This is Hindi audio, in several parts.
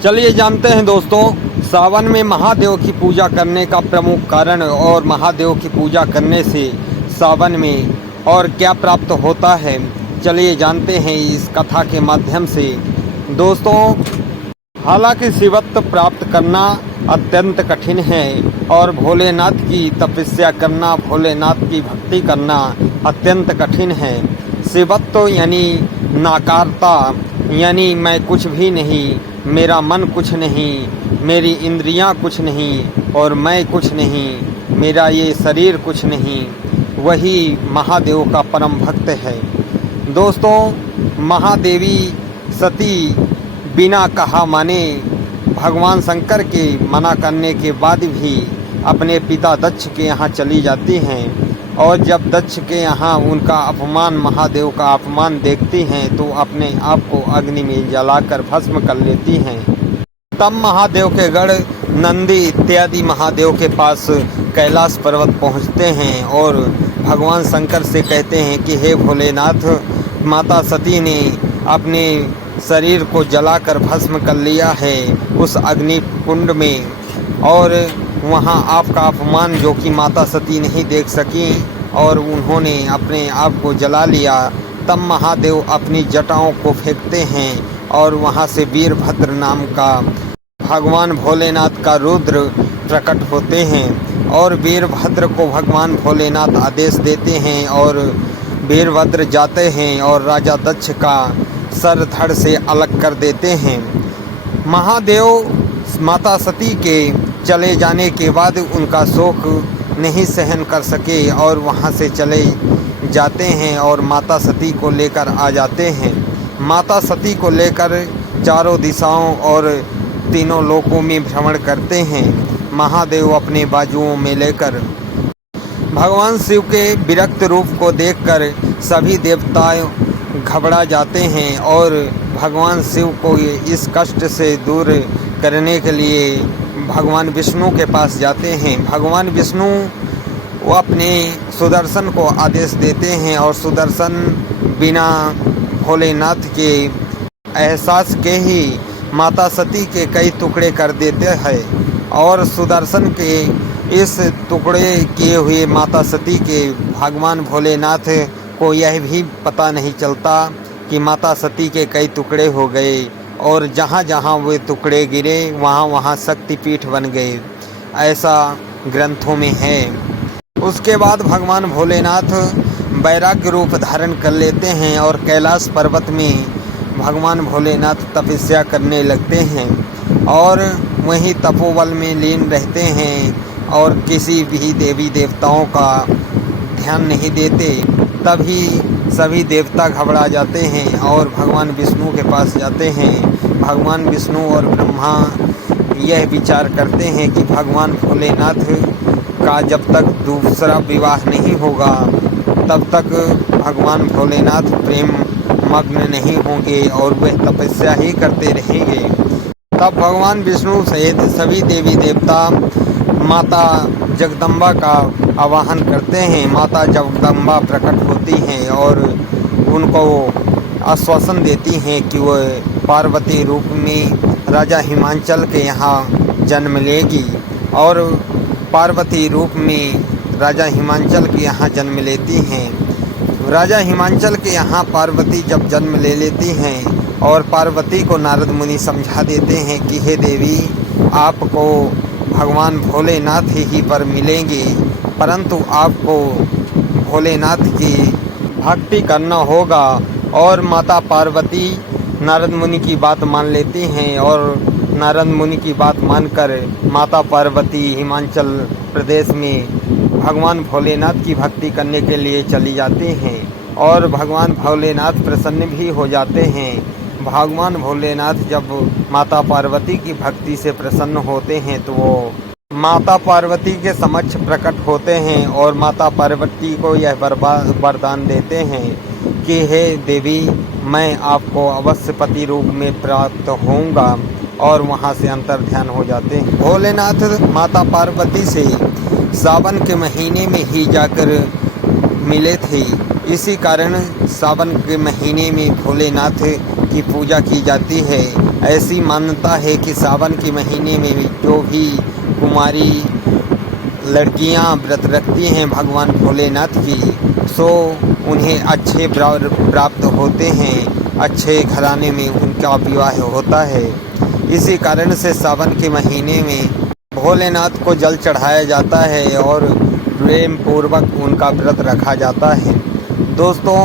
चलिए जानते हैं दोस्तों, सावन में महादेव की पूजा करने का प्रमुख कारण और महादेव की पूजा करने से सावन में और क्या प्राप्त होता है। चलिए जानते हैं इस कथा के माध्यम से। दोस्तों, हालांकि शिवत्व प्राप्त करना अत्यंत कठिन है और भोलेनाथ की तपस्या करना, भोलेनाथ की भक्ति करना अत्यंत कठिन है। शिवत्व यानी नाकारता, यानी मैं कुछ भी नहीं, मेरा मन कुछ नहीं, मेरी इंद्रियां कुछ नहीं और मैं कुछ नहीं, मेरा ये शरीर कुछ नहीं, वही महादेव का परम भक्त है। दोस्तों, महादेवी सती बिना कहा माने भगवान शंकर के मना करने के बाद भी अपने पिता दक्ष के यहाँ चली जाती हैं और जब दक्ष के यहाँ उनका अपमान, महादेव का अपमान देखती हैं तो अपने आप को अग्नि में जलाकर भस्म कर लेती हैं। तब महादेव के गढ़ नंदी इत्यादि महादेव के पास कैलाश पर्वत पहुँचते हैं और भगवान शंकर से कहते हैं कि हे भोलेनाथ, माता सती ने अपने शरीर को जलाकर भस्म कर लिया है उस अग्नि कुंड में और वहाँ आपका अपमान जो कि माता सती नहीं देख सकी और उन्होंने अपने आप को जला लिया। तब महादेव अपनी जटाओं को फेंकते हैं और वहाँ से वीरभद्र नाम का भगवान भोलेनाथ का रुद्र प्रकट होते हैं और वीरभद्र को भगवान भोलेनाथ आदेश देते हैं और वीरभद्र जाते हैं और राजा दक्ष का सर धड़ से अलग कर देते हैं। महादेव माता सती के चले जाने के बाद उनका शोक नहीं सहन कर सके और वहाँ से चले जाते हैं और माता सती को लेकर आ जाते हैं। माता सती को लेकर चारों दिशाओं और तीनों लोकों में भ्रमण करते हैं। महादेव अपने बाजुओं में लेकर भगवान शिव के विरक्त रूप को देखकर सभी देवता घबरा जाते हैं और भगवान शिव को इस कष्ट से दूर करने के लिए भगवान विष्णु के पास जाते हैं। भगवान विष्णु वो अपने सुदर्शन को आदेश देते हैं और सुदर्शन बिना भोलेनाथ के एहसास के ही माता सती के कई टुकड़े कर देते हैं और सुदर्शन के इस टुकड़े किए हुए माता सती के भगवान भोलेनाथ को यह भी पता नहीं चलता कि माता सती के कई टुकड़े हो गए और जहाँ जहाँ वे टुकड़े गिरे वहाँ वहाँ शक्तिपीठ बन गए, ऐसा ग्रंथों में है। उसके बाद भगवान भोलेनाथ वैराग्य रूप धारण कर लेते हैं और कैलाश पर्वत में भगवान भोलेनाथ तपस्या करने लगते हैं और वहीं तपोबल में लीन रहते हैं और किसी भी देवी देवताओं का ध्यान नहीं देते। तभी सभी देवता घबरा जाते हैं और भगवान विष्णु के पास जाते हैं। भगवान विष्णु और ब्रह्मा यह विचार करते हैं कि भगवान भोलेनाथ का जब तक दूसरा विवाह नहीं होगा तब तक भगवान भोलेनाथ प्रेम मग्न नहीं होंगे और वह तपस्या ही करते रहेंगे। तब भगवान विष्णु सहित सभी देवी देवता माता जगदम्बा का आवाहन करते हैं। माता जगदम्बा प्रकट होती हैं और उनको आश्वासन देती हैं कि वह पार्वती रूप में राजा हिमांचल के यहाँ जन्म लेगी और पार्वती रूप में राजा हिमांचल के यहाँ जन्म लेती हैं। राजा हिमांचल के यहाँ पार्वती जब जन्म ले लेती हैं और पार्वती को नारद मुनि समझा देते हैं कि हे देवी, आपको भगवान भोलेनाथ ही पर मिलेंगे, परंतु आपको भोलेनाथ की भक्ति करना होगा। और माता पार्वती नारद मुनि की बात मान लेती हैं और नारद मुनि की बात मानकर माता पार्वती हिमाचल प्रदेश में भगवान भोलेनाथ की भक्ति करने के लिए चली जाती हैं और भगवान भोलेनाथ प्रसन्न भी हो जाते हैं। भगवान भोलेनाथ जब माता पार्वती की भक्ति से प्रसन्न होते हैं तो वो माता पार्वती के समक्ष प्रकट होते हैं और माता पार्वती को यह वरदान देते हैं कि हे देवी, मैं आपको अवश्य पति रूप में प्राप्त होऊंगा और वहां से अंतर ध्यान हो जाते हैं। भोलेनाथ माता पार्वती से सावन के महीने में ही जाकर मिले थे, इसी कारण सावन के महीने में भोलेनाथ की पूजा की जाती है। ऐसी मान्यता है कि सावन के महीने में जो भी कुमारी लड़कियां व्रत रखती हैं भगवान भोलेनाथ की, सो उन्हें अच्छे वर प्राप्त होते हैं, अच्छे घराने में उनका विवाह होता है। इसी कारण से सावन के महीने में भोलेनाथ को जल चढ़ाया जाता है और प्रेम पूर्वक उनका व्रत रखा जाता है। दोस्तों,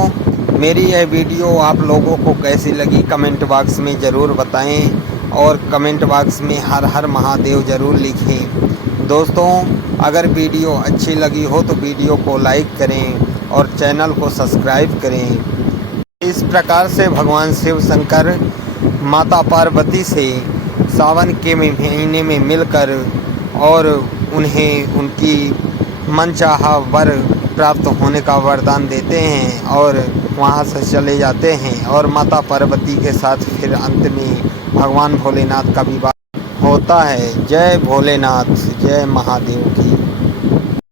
मेरी यह वीडियो आप लोगों को कैसी लगी कमेंट बॉक्स में ज़रूर बताएं और कमेंट बॉक्स में हर हर महादेव ज़रूर लिखें। दोस्तों, अगर वीडियो अच्छी लगी हो तो वीडियो को लाइक करें और चैनल को सब्सक्राइब करें। इस प्रकार से भगवान शिव शंकर माता पार्वती से सावन के महीने में मिलकर और उन्हें उनकी मनचाहा वर प्राप्त होने का वरदान देते हैं और वहां से चले जाते हैं और माता पार्वती के साथ फिर अंत में भगवान भोलेनाथ का विवाह होता है। जय भोलेनाथ, जय महादेव की।